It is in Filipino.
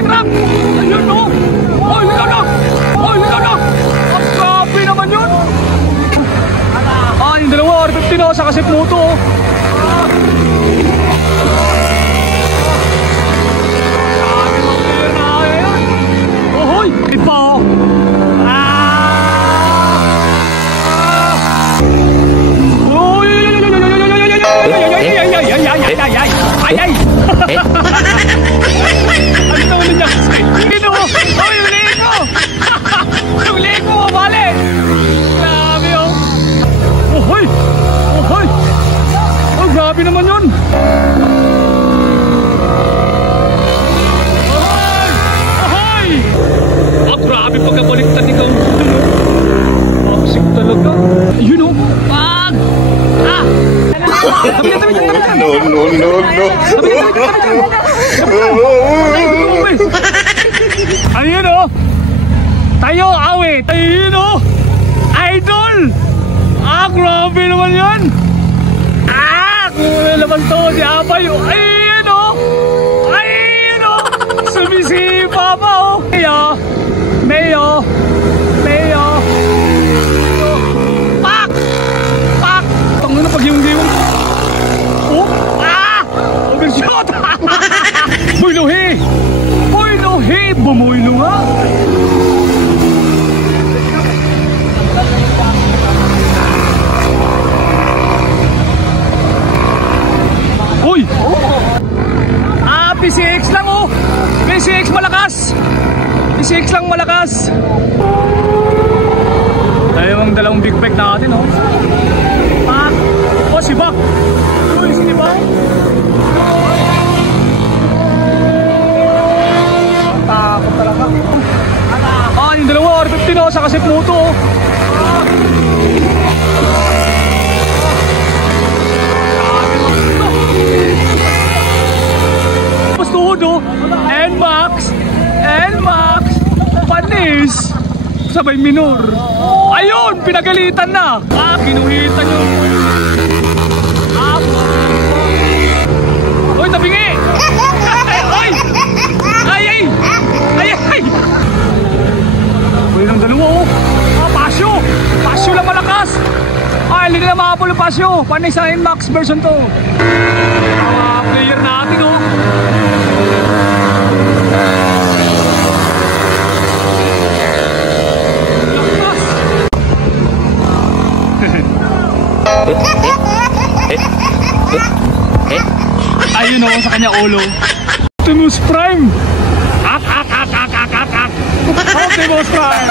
may truck! Ayun no! Oy, ligaw na! Oy, ligaw na! Ang grabe naman yun! Yung dalawa, R50 na sa kasip moto oh. Ohoy! Hit pa oh! Ay! Ano naman niya? Sino mo? Oh, yung leg mo! Yung leg mo, mabali! Grabe oh! Ohoy! Ohoy! Oh, grabe naman yun! Ohoy! Ohoy! Oh, grabe pagkabaliktad ikaw. Maksik talaga. Yun oh! Pag! Ah! No. Ayun oh. Tayo awit. Ayun oh. Idol. Grabe naman yan. Kung laman to si Abay. Ayun oh. Ayun oh. Sumisipa pa oh. Mayo. Pak. Tangin na pag yung overshot! Boy Lohe! Bumoylo nga! Uy! PCX lang oh! PCX malakas! PCX lang malakas! Tayo ang dalawang big bike natin oh! Si Bak! Uy, si Bak! Takot talaga. Yung dalawa, R50 na sa kasip moto oh. Pastuhod oh. NMAX panis sabay minor. Ayun, pinagalitan na. Kinuhitan yun. Uy, tabingi! Ay! Uy, ng dalawa oh. Pasyo! Pasyo lang malakas! Hindi na makapul yung Pasyo. Panay sa NMAX version to. Mga player natin oh. Ayun oh, sa kanya ulo. Optimus Prime. Optimus Prime.